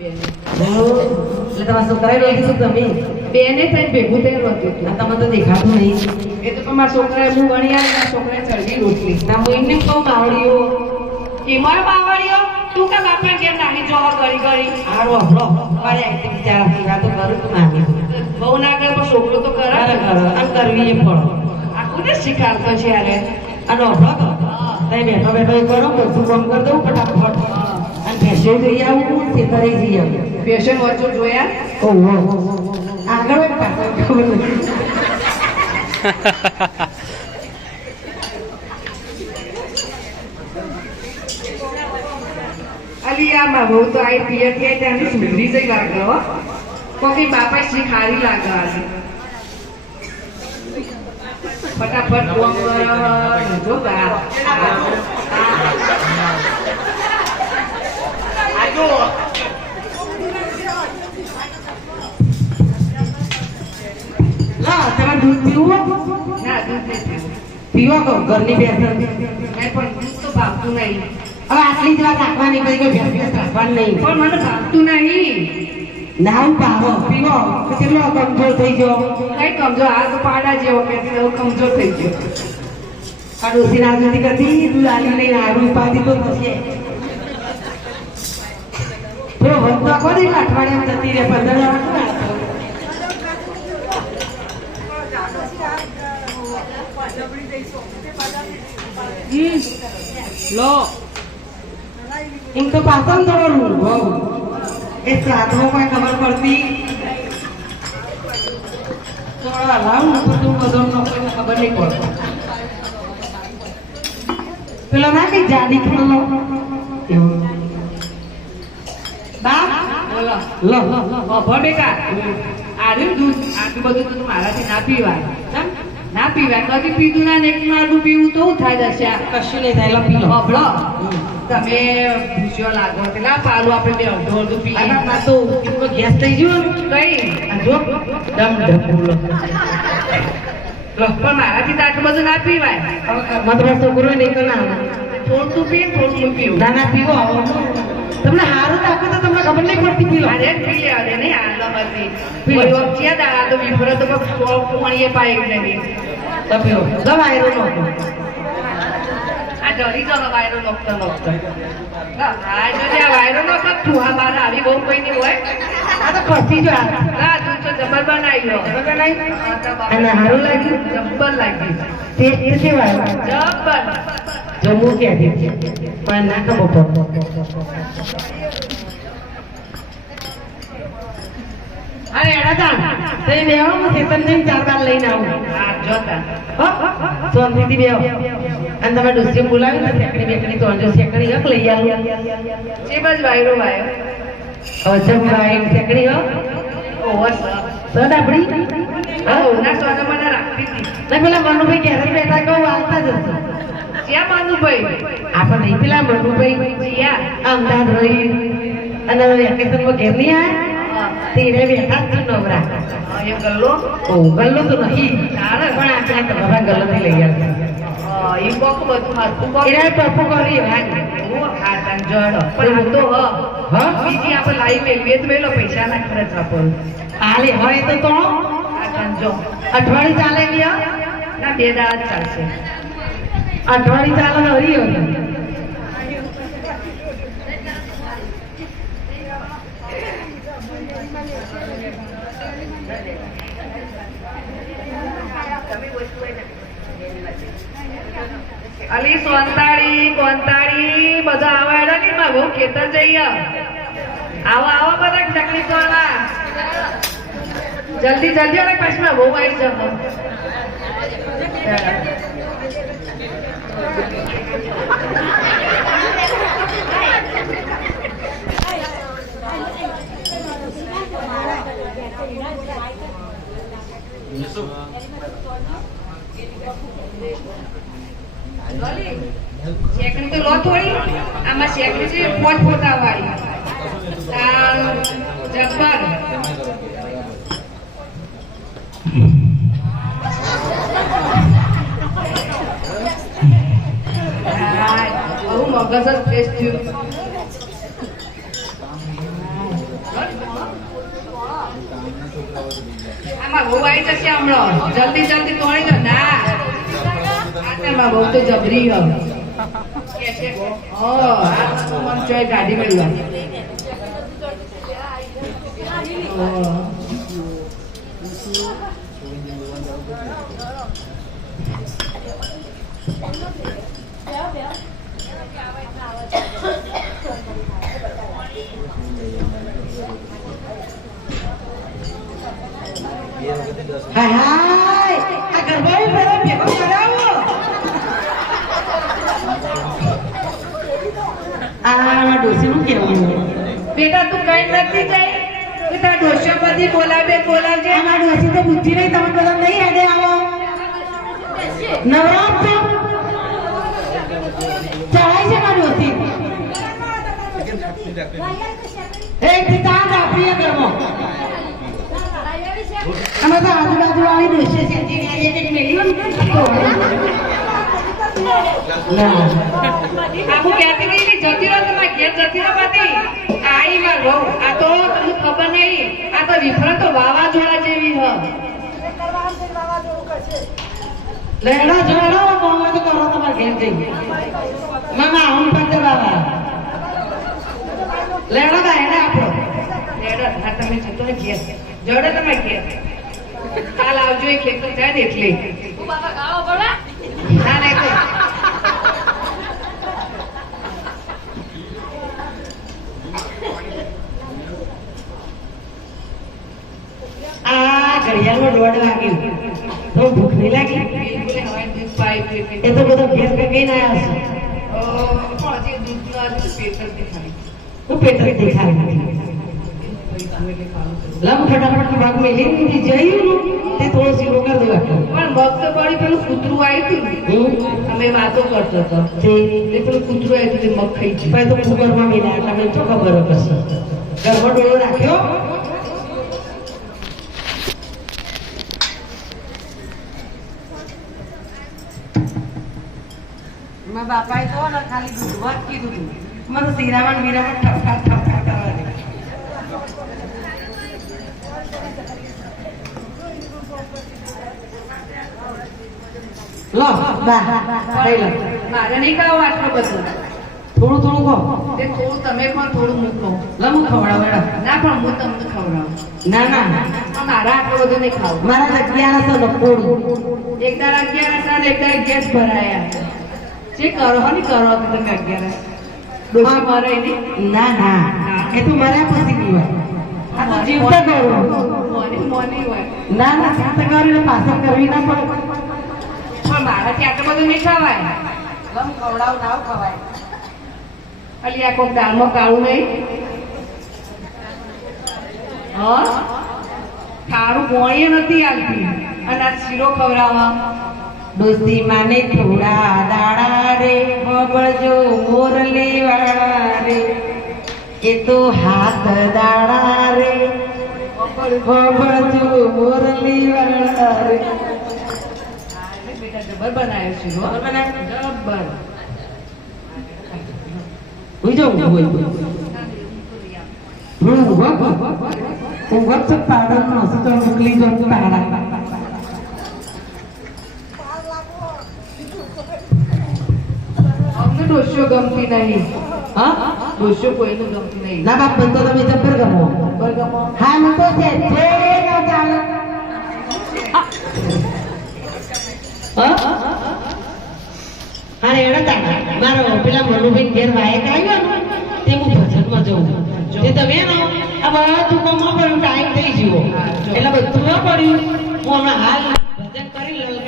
એટલે તમારા છોકરાએ લઈ લીધું તમે બેને થઈને ભેગું થઈને રોતું હતું આ તમને તો દેખાતું નહીં એ તો મારા છોકરાએ હું ગણી આવી મારા છોકરાએ ચડવી રોટલી ના હું એમને કહું માવડીઓ મારો બાવળીઓ તું કે બાપા કેમ નાની જોવા ગળી ગળી હારો હલો મારે આઈ બિચારા વાતો કરું તું નાની બહુ ના કરે પણ છોકરો તો કરે કરે ને. કરો આમ કરવી એ ફળો આખું ને શીખાડતો છે યારે અને હલો તો તમે બેઠો બેઠો એ કરો બધું કામ કરી દઉં ફટાફટ ભેંસો જઈ આવું ખેતરે જઈ આવું. ફેશન વચ્ચો જોયા? ઓહો આગળ ને પાછળ ખબર નથી અલી આ માં તો આઈ પિયર આઈ ત્યાંથી સુધરી જઈ લાગે હો. કોકી બાપા શ્રી હારી લાગે આજે ફટાફટ જો બા. દૂધ પીવું ના દૂધ નહીં પીવો કહો ઘરની ભેંસ નહીં પણ દૂધ તો ભાવતું નહીં. હવે આટલી જ વાત રાખવાની પછી કોઈ ભેંસ ભેંસ રાખવાની નહીં. પણ મને ભાવતું નહીં. નામ પાવો. પીવો કેટલો કમજોર થઈ ગયો. કઈ કમજોર આ તો પાડા જેવો કે કમજોર થઈ ગયો. આ ડોસી ના નથી કરતી દૂધ આલી લઈને આરું ઉપાધી તો થશે થોડો વધતો કરી અઠવાડિયામાં જતી રહે પંદર દાડા શું રાખો? એમ તો પાછો ને થોડો રૂંઢો. એ શ્રાદ્ધમાં ખબર પડતી. થોડો હલાવ બધું બધું કોઈને ખબર નહીં પડતી. પેલો ના કઈ જાડી એવું. બાપ બોલો. લો લો અભો બેટા. આર્યું દૂધ. આટલું બધું તો મારાથી ના પીવાય? ના પીવાય. કદી પીધું ના ને એક નાનું પીવું તો થાય જશે? આ? કશું નહીં થાય પી લો. અભળો તમે ભૂસ્યો લાગો એટલે પાલું આપણે બે અડધો અડધો પી તો ગેસ થઈ ગયો કઈ? જો. ડમ ડમ પણ મારાથી તો આટલું બધું ના પીવાય. મતલબ છોકરો નહીં તો ના થોડું પીએ થોડું પીવું. ના ના પીવો આવો. તમને હારું રાખો તો તમને ખબર નહીં પડતી પી લો અરે પી દે નહીં હાલ હતી કોઈ વખત દાડા તો તો પાણીએ નહીં. તો પીવો દવા એનો નહોતો આ ડરી ગયો વાયરો નોખતો નોખતો. હા જોજે આ વાયરો નોખતો તું આ બાર આવી બહુ કોઈ નહીં હોય. આ તો ખસી જો આ. તું તો જબર બનાવી લો. અને હારું લાગ્યું? જબ્બર લાગી તે એ સેવા જબ્બર જમવું ક્યાંથી પણ ના ખબર અરે એડા તઈ બેહો હું ચેતન જઈને ચાર બાર લઈને આવું. જોતા. હો બેહો. અને તમે ડોસી બોલાવી ને સેકડી બેકડી તો અંજો સેકડી હક લઈ આવું. જે બસ વાયરો વાયો. હવે જમવાય સેકડી હો ઓવર સદ આપડી હા ના સોના મને રાખતી હતી. પેલા મનુભાઈ ઘેરે બેઠા કહું આવતા જ હશે. જ્યાં માનુભાઈ આપણે નહીં પેલા માનુભાઈ જ્યાં અમદાવાદ રહી અને વેકેશનમાં કેમ નહીં આવ્યા તેરે બેઠા જ નવરા ગલ્લો? ઓ ગલ્લો તો નહીં પણ આપણે તમારા ગલ્લોથી લઈ આવ્યા. એ કોક બધું મારતું કોક? એના કરી ભાગ જડો. પણ તો હ. હા? બીજી આપણે મેળવીએ તો મેલો પૈસા ના ખર્ચ આપણને. હાલે હોય તો તો. અઠવાડિયું ચાલે ગયા ના બે દાડા ચાલશે. અઠવાડિયું ચાલે ને હરી અલી સોનતાળી કોનતાળી બધા આવા નહીં માં બહુ ખેતર જઈએ. આવો આવો બધા ચકલી કોણા જલ્દી જલ્દી અને પછી બહુ આવી જાવ શેકણી તો લો થોડી આમાં શેકણી છે પોટ પોતા વાળી આ જબ્બર મગજ જ ફ્રેશ થયું. આમાં બહુ આવી જશે હમણાં. જલ્દી જલ્દી તોડી લો ના. તો જબરી હોય ગાડી મેળવા આ ગરબા પેલો ભેગો કરાવો! આ ડોસીનું કેવું બેટા, તું કઈ નથી જાય કે તારા બધી બોલાવે, બોલાવજે. આમાં ડોસી તો બુદ્ધિ નહીં, તમે બધા નહીં હેડે આવો. નવરાત એ પિતા આપીએ ઘરમાં અમે તો આજુબાજુ છે જે ગાડીએ આખું કહેતી નહીં જતી રહો તમારે ઘેર જતી રહો બધી. આઈ માર વહુ આ તો તમને ખબર નહીં. આ તો વિફરણ તો વાવાઝોડા જેવી હ. લેડા જોડો બહુ કરો તમારે ઘેર જઈ મામા હું પંચ બાબા. લેડા ના એને આપણો લેડો, હા તમે જતો ને ઘેર. જોડે તમે ઘેર. કાલ આવજો એ ખેતર જાય ને એટલે. ના ના ઘડિયાળનો દોઢ વાગ્યું તો ભૂખ નહીં લાગી. એ તો બધો ઘેર કઈ ના આવશે. ખાવું છે. લમ દીધી તે વાતો ખાલી દૂધમાં જ કીધું મને શિરામણ વિરામણ ઠપકા ઠપકા કરવા દે લો. બા મારે નહીં ખાવું આટલું બધું. થોડું થોડું તે થોડું તમે પણ થોડું મૂકો. ખવડાવો એડા ના પણ હું તમને ખવડાવું. ના ના. મારે આટલું બધું નહીં ખાવું. મારા અગિયાર હતો નકોડું એક દાડા અગિયાર હતા ને એક દાડા ગેસ ભરાયા. જે કરો હો ને કરો તો તમે અગિયાર ડોસી મરે એને ના ના. એ તો મારા પછી ની હોય. આ તો જીવતા કરું મોની મોની ના ના જીવતા કરીને પાછળ કરવી ના પડે. પણ મારાથી આટલું બધું નહીં ખવાય. લમ ખવડાવ ના ખવાય. અલી આ કોક દાળમાં કાળું નહીં? હા? કાળું પોણીએ નથી આવતી અને આ શીરો ખવડાવવા. દોસ્તી માને થોડા દાડા રે બબળજો મોર વાળા રે. એ તો હાથ દાડા રે બબળજો મોર લેવા રે. જબર શીરો જબર તો મોકલી દો પાડા. અમને ગમતી નહીં. હા? કોઈનું ગમતી નહીં. ના બાપ બનતો તમે જબ્બર ગમો. હા હું તો છે જે ના ચાલે. અરે એડા મારો પેલા મનુભાઈ ઘેર વાયક આવ્યો ને તે હું ભજનમાં જઉં. તે તમે આ બધું કમો ટાઈમ થઈ ગયો. એટલે બધું ન પડ્યું. હું હમણાં હાલ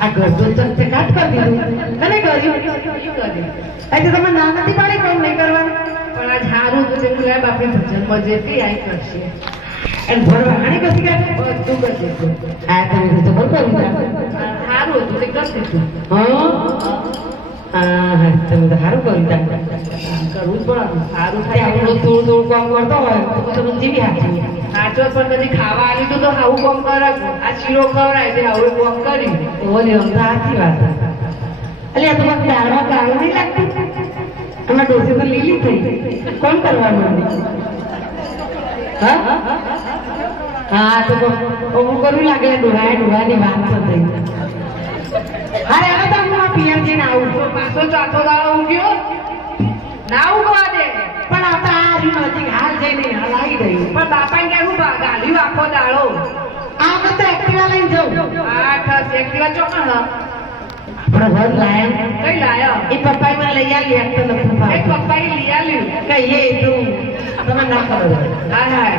આ ગરદું ચંચે કાટ કરી દીધું. અને કર્યું. આજે તમે ના નથી પાડી કોમ નહીં કરવાનું. પણ આજ હારું તો જેવું લાભ આપણે ભજનમાં જે કઈ આઈ કરશે. એમ ભરવા ઘણી કશી કાઢે? બધું કરી દીધું આ તમે તો બરોબર સારું હતું, તે કરી દીધું હા? હા તમે તો સારું કરવું થાય. આપણો થોડું થોડું કામ કરતો હોય તો જેવી પણ ખાવા આવી તો તો આવું કોમ કરે આ શીરો ખવડાય તે આવું કોમ કર્યું ઓલી આમ તો સાચી વાત એટલે તો બસ દાળમાં કાળું નહીં લાગતું. આમાં ડોસી તો લીલી થઈ કોણ કરવાનું હા? હા તો ઓવું કરવું લાગે ડોહાએ ડોહાની વાત થઈ અરે હવે તો હું આ પિયર જઈને પાછો ચોથો દાડો ઉગ્યો. ના ઉગવા દે. પણ આ તારી આ નજીક હાલ જઈને હાલ આવી ગઈ. પણ બાપા કેવું ગાલ્યું આખો દાડો. આ તો એક્ટિવા લઈને જવું આઠ એકલા ચોકણ હ? પણ વર લાયા. કઈ લાયો? એ પપ્પાએ મને લઈ આવી એક તો નથી એ. પપ્પાએ લઈ આલ્યું. કહીએ તું તમે ના કરો. હા. હા.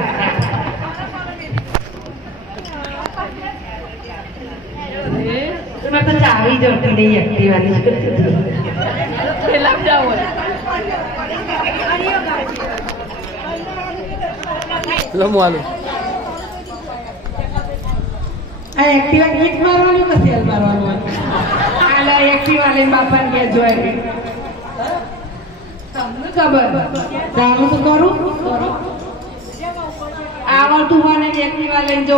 તમે તો ચાવી જડતી નહીં એક્ટિવાની લમવાનું આ એક્ટિવા ગીત મારવાનું કે સેલ મારવાનું આલા એકટીવા લઈને બાપાને ઘેર જોઈ. તમને ખબર? તો કરું? આવડતું હોય ને લઈને જો.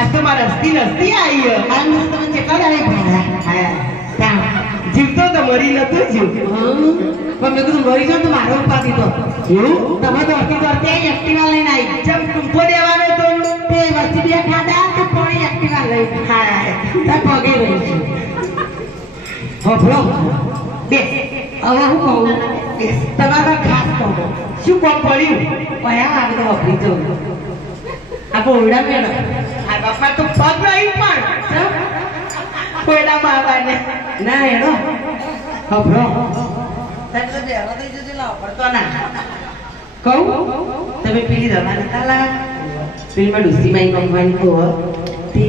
ઈ આવી જીવતો તો મરી નતો જીવ. પણ મેં કીધું મરી જાઉં તો મારો ઉપા દીધો એવું? તમે તો અડધી તો અત્યારે એક્ટિવા લઈને આવી. જેમ ટૂંકો દેવાનો તો તે વચ્ચે બે ખાધા તો પાણી એક્ટિવા લઈ. ખાયા પગે રહી છે હોભળો બે. હવે હું કહું? તમારા ખાસ કહું શું કોમ પડ્યું? કયા આવે તો વાપરી જવું. આ ઓરડા મેળો. બાપા તો પગ નહીં પણ કોઈના બાબાને. ના એનો. ખબરો કહું? તમે પેલી દવા નતા લા પેલીમાં ડુસીમાં કંપની કહો તે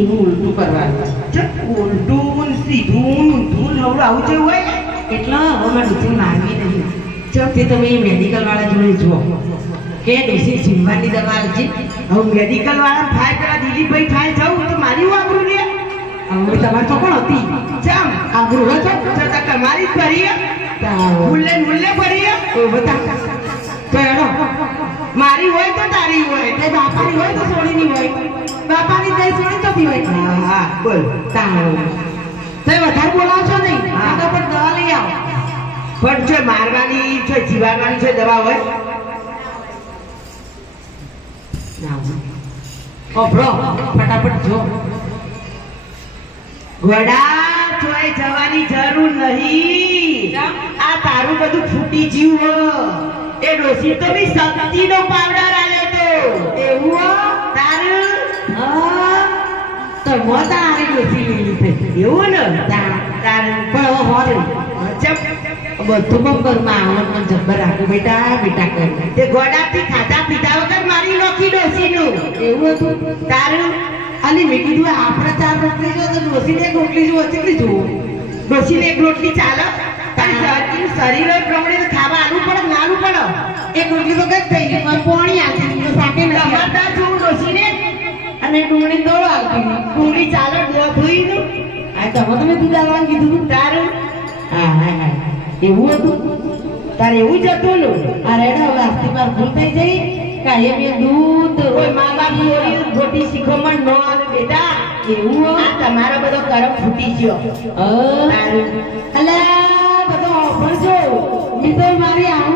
એનું ઉલટું કરવાનું ઉલટું ને સીધું ને ઊંધું ને આવું જેવું હોય એટલે હવે મારે ડુસી મારવી નહીં. ચલ તે તમે મેડિકલ વાળા જોડે જુઓ. કે ડુસી જીવવાની દવા છે હવે મેડિકલ વાળા થાય પેલા દિલીપભાઈ થાય જવું તો મારી વાપરું ને હવે તમારે તો કોણ હતી. જામ આબરું હતો છતાં તમારી જ ભરીએ ભૂલે ભૂલે ભરીએ ઓ બતા તો એનો મારી હોય તો તારી હોય. એટલે બાપાની હોય તો સોળીની હોય. બાપાની દઈ સોળી તો હોય હા હા બોલ. તાવ તો વધારે બોલાવશો નહીં. હા. આગળ પણ દવા લઈ આવો. પણ જો મારવાની જો જીવાડવાની છે દવા હોય ઓભળો ફટાફટ જો. ઘોડા ચોય જવાની જરૂર નહીં. આ તારું બધું ફૂટી જીવ એ ડોસી તો બી શક્તિનો પાવડર આલ્યો તો. એવું તારું? તો મોતા આની ડોસી લીલી એવું ને? તારું પણ હોરે બધું બંગરમાં આવવાનું પણ જબ્બર રાખું બેટા બેટા કરી. તે ગોડાથી ખાધા પીતા વગર એવું હતું? તારું અને મેં કીધું આપણે ચાર રોટલી જો તો ડોસીને એક રોટલી જુઓ કેટલી જુઓ. ડોસીને એક રોટલી ચાલો. તારી શરીર હોય પ્રમાણે ખાવા આલું પડે નાનું પડે. એક રોટલી તો કઈ થઈ ગઈ પણ આવતી સાથે. ટમાટર જેવું ડોસીને અને ડુંગળી દોડો આવતી. ડુંગળી ચાલો ધોઈનું આ તમે તમે દૂધ આવવાનું કીધું તારું? હા હા હા. એવું હતું? તારે એવું જ હતું ને? આ રેડો હવે આજથી માર ભૂલ થઈ જઈ. કાયમી દૂધ મા બાપ જોડી ખોટી શીખવણ ન આવે બેટા. એવું આ તમારો બધો કરમ ફૂટી ગયો. હલા અલા બધો ભરજો મિત્ર મારી આવું